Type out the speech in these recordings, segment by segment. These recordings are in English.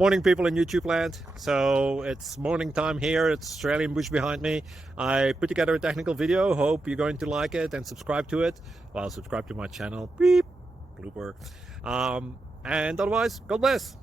Morning, people in YouTube land. So it's morning time here. It's Australian bush behind me. I put together a technical video. Hope you're going to like it and subscribe to it. Well, subscribe to my channel. Beep. Blooper. And otherwise, God bless.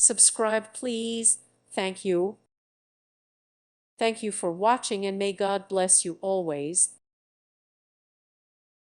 Subscribe, please. Thank you. Thank you for watching, and may God bless you always.